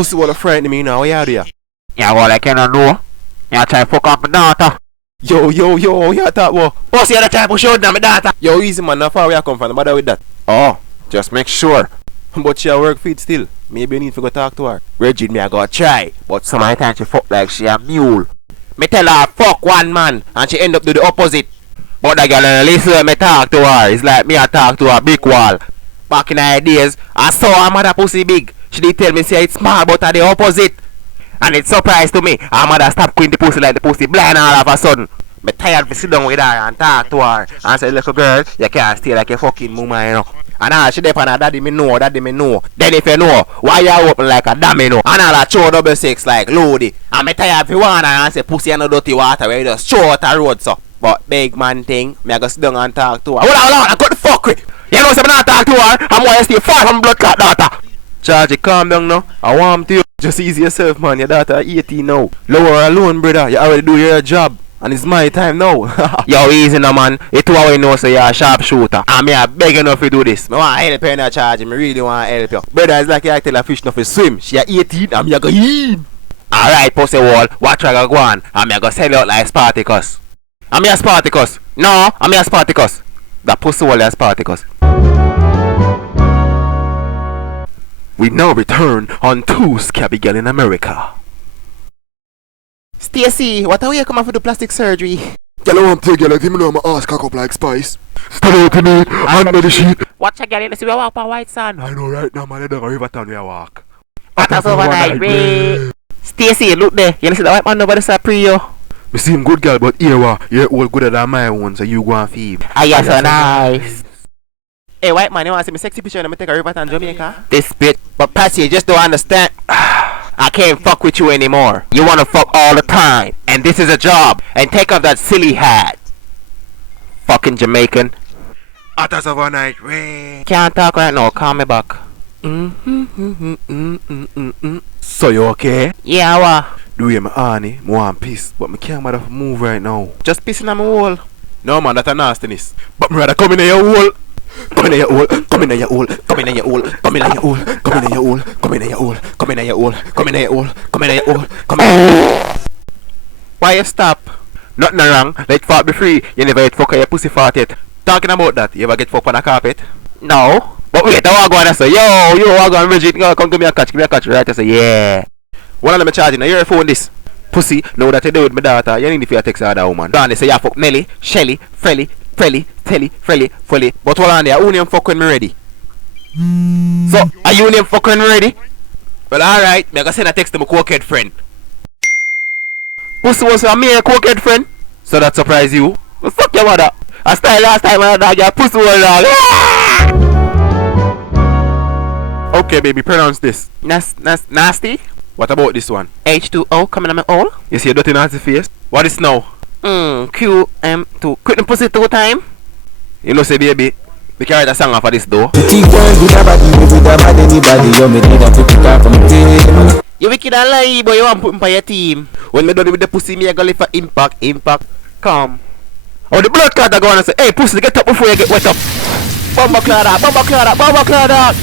Pussy wanna frighten me now, what you do ya? Yeah, well, I cannot know. You try to fuck up my daughter. Yo, what you talk about? Pussy, you try to push out my daughter. Yo, easy man, how far where you come from, no bother with that. Oh, just make sure. But she a work feed still. Maybe you need to go talk to her. Reggie, me I go try. But sometimes she fuck like she a mule. Me tell her fuck one man and she end up do the opposite. But the girl and listen when me talk to her. It's like me I talk to a brick wall. Back in the days, I saw her mother pussy big. She did tell me say it's small but the opposite. And it's surprise to me. Her mother stop queen the pussy like the pussy blind all of a sudden. Me tired to sit down with her and talk to her. And say, little girl, you can't stay like a fucking mama, you know. And all she depend on daddy me know. Then if you know, why you open like a damn you know? And all that show 66 like loady. And me tired if you want her and say pussy and no dirty water where you just show out the road so. But big man thing, me I go sit down and talk to her. Hold on, I got the fuck with. You know, so I'm not talk to her. I'm going to stay far from blood clot daughter. Charge it, calm down now. I want to you. Just easy yourself, man. Your daughter 18 now. Lower alone, brother. You already do your job. And it's my time now. Yo, easy now, man. You two already know so you're a sharpshooter. And me a beg enough to do this. I want to help you in that charge. I really want to help you. Brother, it's like you tell a fish not to swim. She a 18 and me a go eat. Alright, pussy wall. Watch her go on. And me a go sell you out like Spartacus. I'm a Spartacus. No, I'm a Spartacus. The pussy wall is Spartacus. We now return on Two Scabby Girl in America. Stacy, what are you coming for the plastic surgery? Girl, I want to tell you like you know my ass cock up like spice. Stop out to me, under the sheet. Watch a girl in the sea walk on white sand. I know right now, man, I don't river town where I walk. That's overnight, babe. Stacy, look there. You see the white man over the side pre yo? Me see him good girl, but here you're all gooder than my one, so you go and feed. Ah, yeah, so nice. Hey, white man, you want to see me sexy picture and me take a river town Jamaica? This bit, but Patsy, you just don't understand. I can't fuck with you anymore. You wanna fuck all the time. And this is a job. And take off that silly hat. Fucking Jamaican. Otters overnight, rain. Can't talk right now, call me back. So you okay? Yeah, what? Do you my honey? I want peace, but I can't matter move right now. Just pissing on my wall. No man, that's a nastiness. But me rather come in your hole. Come in your hole, come in your hole, come in your hole, come in your hole, come in your hole, come in your hole, come in your hole, come in your hole, come in your hole, come in your hole. Why you stop? Nothing wrong, let fart be free. You never get fuck your pussy fart yet. Talking about that, you ever get fuck on a carpet? No. But wait, I walk on and say, yo, walk on Bridget, come give me a catch, right? I say, yeah. What am I charging? Now your phone this. Pussy, know that you do with my daughter, you need to text other woman. Then they say, yeah, fuck Nelly, Shelly, Frelly, Telly, Frelly. But hold on there, who name fuck when me ready? So, are you name fuck when me ready? Well, alright, I'm gonna send a text to my cokehead friend. Pussy was a mere cokehead friend? So that surprise you? Well, fuck your mother. I started last time when I dog your pussy was dog. Okay, baby, pronounce this. Nasty? What about this one? H2O coming on my hole. You see a dirty nasty face? What is now? QM2. Couldn't pussy 2 times? You know say baby, we can write a song for this though. You wicked and lie, boy, you want to put him for your team. When me done with the pussy, me I go live for impact. Come. Oh, the blood clot are going to say, hey pussy, get up before you get wet up. Bomba clot.